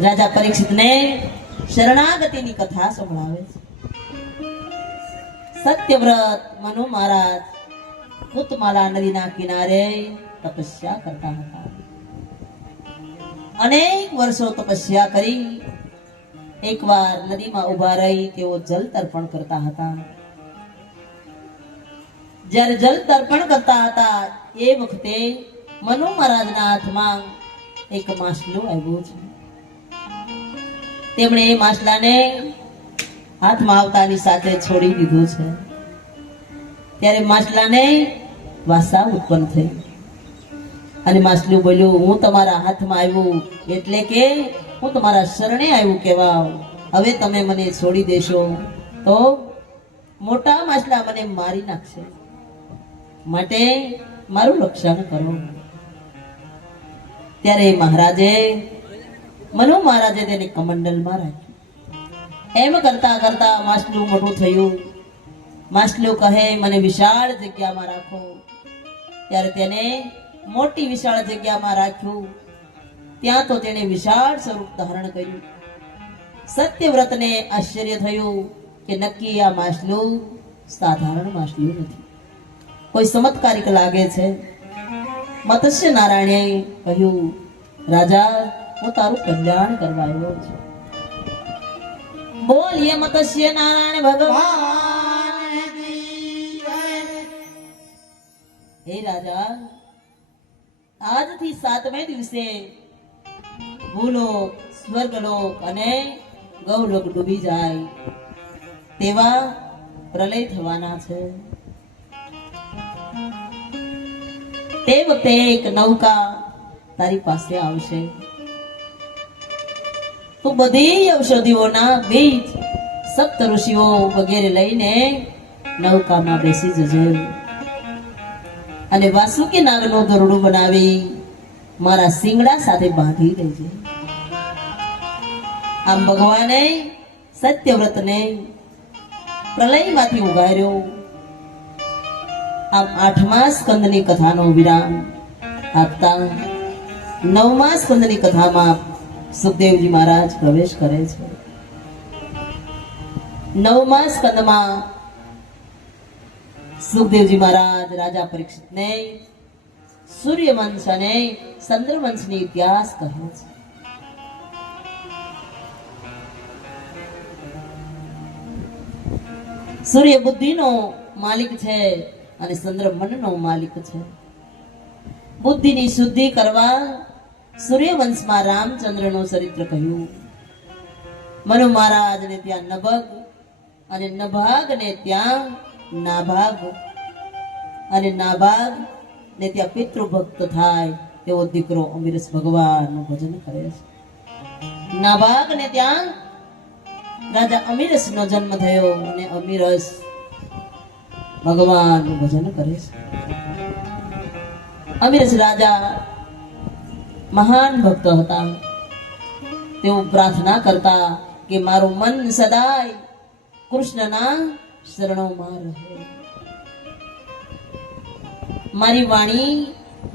રાજા પરીક્ષિતને શરણાગતિની કથા સંભળાવે છે. સત્યવ્રત મનુ મહારાજ કુતમાલા નદીના કિનારે તપસ્યા કરતા હતા. અનેક વર્ષો તપસ્યા કરી એકવાર નદીમાં ઉભા રહી તેઓ જલ તર્પણ કરતા હતા. જ્યારે જલ તર્પણ કરતા હતા એ વખતે મનુ મહારાજના હાથમાં એક માછલું આવ્યું છે. તેમણે એ માછલાને હાથમાં આવતાની સાથે છોડી દીધું છે. ત્યારે માછલાને વાસા ઉત્પન્ન થઈ અને માછલું બોલ્યું, હું તમારા હાથમાં આવ્યું એટલે કે હું તમારા શરણે આવ્યું કેવા. હવે તમે મને છોડી દેશો તો મોટા માછલા મને મારી નાખશે, માટે મારું રક્ષણ કરો. ત્યારે મહારાજે મનુ મહારાજે તેને કમંડલમાં રાખ્યું. એમ કરતા કરતા માછલું મોટું થયું. માછલું કહે, મને વિશાળ જગ્યામાં રાખો. ત્યારે તેને મોટી વિશાળ જગ્યામાં રાખ્યું. ત્યાં તો તેને વિશાળ સ્વરૂપ ધારણ કર્યું. સત્યવ્રતને આશ્ચર્ય થયું કે નક્કી આ માછલું સાધારણ માછલું નથી, કોઈ ચમત્કારિક લાગે છે. મત્સ્ય નારાયણે કહ્યું, રાજા, હું તારું કલ્યાણ કરવા આવ્યો છું. બોલીએ મત્સ્ય નારાયણ ભગવાન. હે રાજા, આજથી 7મે દિવસે ભૂલોક, સ્વર્ગલોક અને ગૌલોક ડૂબી જાય તેવા પ્રલય થવાના છે. તે વખતે એક નૌકા તારી પાસે આવશે. તું બધી ઔષધિઓના બીજ, સપ્ત ઋષિઓ વગેરે લઈને નૌકામાં બેસી જજે અને વાસુકી નાગનું ગરુડું બનાવી મારા શિંગડા સાથે બાંધી દેજે. આમ ભગવાને સત્યવ્રતને પ્રલયમાંથી ઉગાર્યો. આમ 8મા સ્કંદની કથાનો વિરામ આપતા 9મા સ્કંદની કથામાં સુખદેવજી મહારાજ પ્રવેશ કરે છે. 9મા સ્કંદમાં સુખદેવજી મહારાજ રાજા પરીક્ષિતને સૂર્યવંશ અને ચંદ્રવંશની ઇતિહાસ કહે છે. સૂર્ય બુદ્ધિનો માલિક છે અને ચંદ્ર મનનો માલિક છે. બુદ્ધિની શુદ્ધિ કરવા સૂર્યવંશમાં રામચંદ્રનું ચરિત્ર કહ્યું. મનુ મહારાજને ત્યાં નભગ અને નભાગને ત્યાં નાભાગ અને નાભાગ ને ત્યાં પિતૃભક્ત થાય તેવો દીકરો અમીરસ ભગવાનનું ભજન કરે છે. નાભાગ ને ત્યાં રાજા અમીરસ નો જન્મ થયો અને અમીરસ ભગવાનનું ભજન કરે છે. અમીરસ રાજા મહાન ભક્ત હતા. તેઓ પ્રાર્થના કરતા કે મારું મન સદાય કૃષ્ણના શરણોમાં રહે, મારી વાણી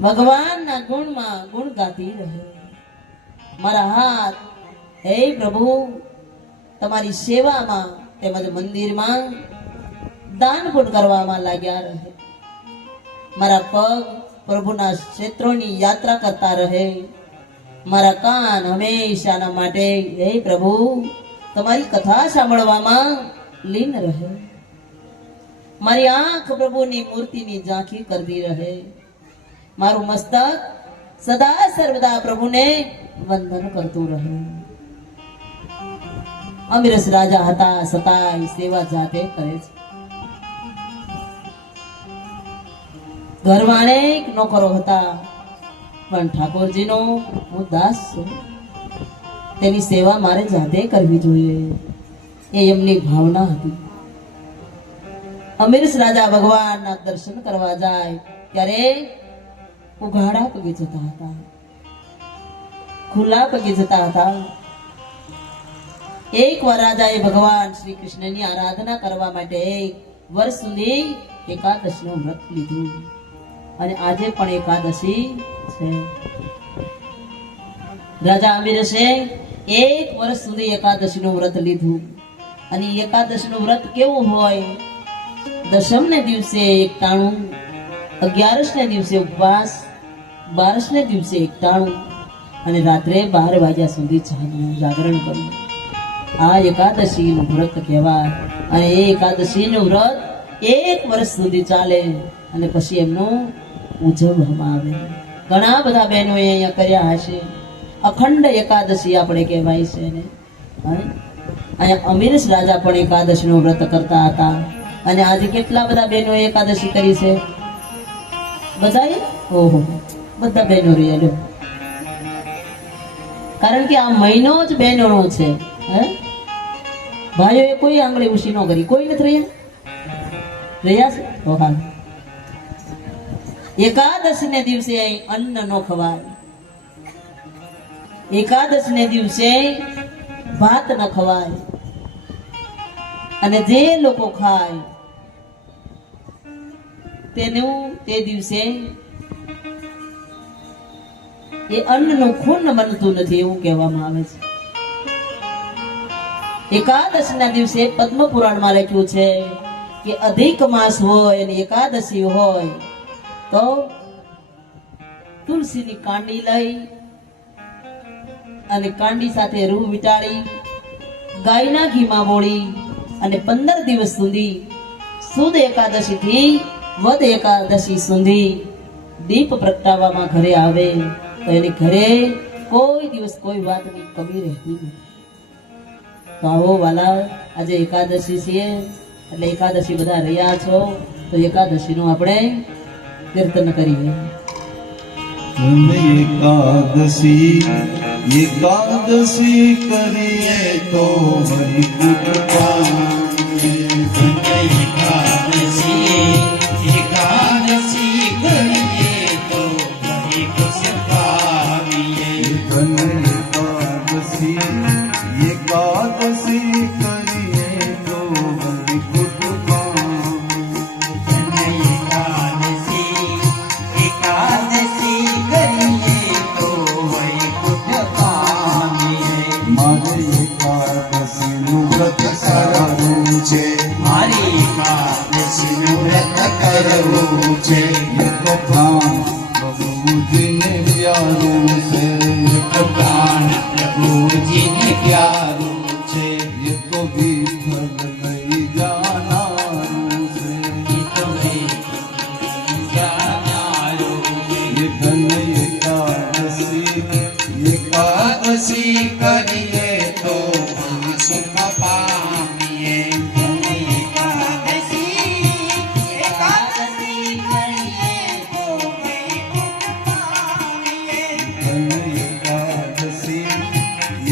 ભગવાનના ગુણમાં ગુણ ગાતી રહે, મારા હાથ હે પ્રભુ તમારી સેવામાં તેમજ મંદિરમાં દાન પુણ્ય કરવામાં લાગ્યા રહે, મારા પગ પ્રભુના ક્ષેત્રોની યાત્રા કરતા રહે, મારા કાન હંમેશાના માટે હે પ્રભુ તમારી કથા સાંભળવામાં લીન રહે, મારી આંખ પ્રભુની મૂર્તિની ઝાંખી કરતી રહે, મારું મસ્તક સદા સર્વદા પ્રભુને વંદન કરતું રહે. અમીરસ રાજા હતા છતાંય સેવા જાતે કરે છે. ઘરમાં અનેક નોકરો હતા પણ ઠાકોરજીનો હું દાસ છું, તેની સેવા મારે જાતે કરવી જોઈએ એ એમની ભાવના હતી. અમીરસ રાજા ભગવાનના દર્શન કરવા જાય ત્યારે ઉઘાડા પગે જતા હતા, ખુલ્લા પગે જતા હતા. એકવાર રાજાએ ભગવાન શ્રી કૃષ્ણની આરાધના કરવા માટે 1 વર્ષ સુધી એકાદશીનું વ્રત લીધું અને આજે પણ એકાદશી છે. રાજા અમીરસે એક વર્ષ સુધી એકાદશીનું વ્રત લીધું. અને એકાદશીનું વ્રત કેવું હોય? દશમ ને દિવસે એકટાણું, 11 ને દિવસે ઉપવાસ, 12 ને દિવસે એકટાણું અને રાત્રે 12 વાગ્યા સુધી જાગરણ કરવું. આ એકાદશીનું વ્રત કહેવાય. અને એ એકાદશીનું વ્રત એક વર્ષ સુધી ચાલે અને પછી એમનું ઉજવવામાં આવે. ઘણા બધા બહેનોએ અહીંયા કર્યા હશે. અખંડ એકાદશી આપણે કહેવાય છે ને. અહીંયા અમીરસ રાજા પણ એકાદશીનું વ્રત કરતા હતા. અને આજે કેટલા બધા બહેનોએ એકાદશી કરી છે? બધાએ? ઓહો, બધા બહેનો રહ્યા. કારણ કે આ મહિનો જ બહેનોનો છે. ભાઈઓએ કોઈ આંગળી ઉછી ન કરી? કોઈ નથી રહ્યા છે? હા. એકાદશી ને દિવસે અન્ન ન ખવાય. એકાદશી ને દિવસે ભાત ન ખવાય. અને જે લોકો ખાય તેનું તે દિવસે એ અન્નનું ખૂન બનતું નથી, એવું કહેવામાં આવે છે. એકાદશી ના દિવસે પદ્મ પુરાણમાં લખ્યું છે કે અધિક માસ હોય અને એકાદશી હોય તો તુલસીની કાંડી લઈ અને કાંડી સાથે રૂ વીટાળી ગાયના ઘીમાં બોળી અને 15 દિવસ સુધી સુદ એકાદશી થી વદ એકાદશી સુધી દીપ પ્રગટાવવામાં ઘરે આવે તો એની ઘરે કોઈ દિવસ કોઈ વાતની કમી રહેતી નથી. તો આવો વાલા, આજે એકાદશી છે એટલે એકાદશી બધા રહ્યા છો તો એકાદશીનું આપણે કીર્તન કરીએ. એકાદશી એકાદશી કરીએ તો વૈકુંઠ પામીએ. એકાદશી કરીએ તો વૈકુંઠ પામીએ. એકાદશી એકાદશી કરીએ તો વૈકુંઠ પામીએ. મારી એકાદશીનું વ્રત કરવું છે. મારી એકાદશીનું વ્રત કરવું છે. એક પ્રાણ પ્રભુજીને પ્યારું છે. એક પ્રાણ પ્રભુજીને પ્યારું છે. એક વિઠ્ઠલ લઈ જાનારું છે. એકાદશી કરીએ તો સુખ પામીએ. એકાદશી કરીએ તો એકાદશી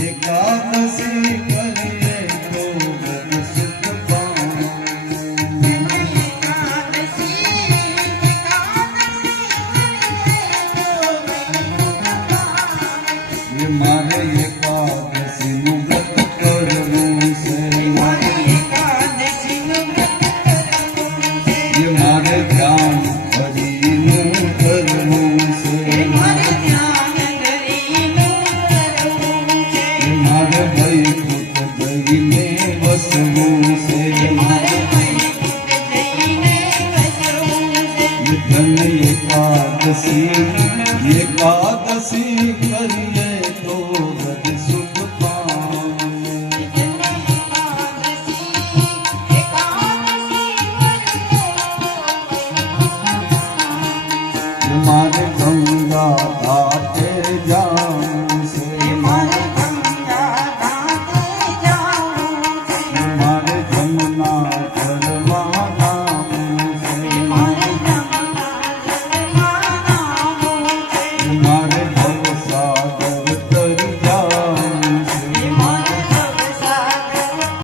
એકાદશી કરીએ તો સુખ પામીએ. મારે એકાદશીનું વ્રત કરવું છે. મારે ધ્યાન હરિનું કરવું છે. મારે વૈકુંઠ જઈને વસવું છે. ધન એકાદશી એકાદશી કરીએ તો વ્રત સુખ પામીએ. મારે ગંગા ઘાટ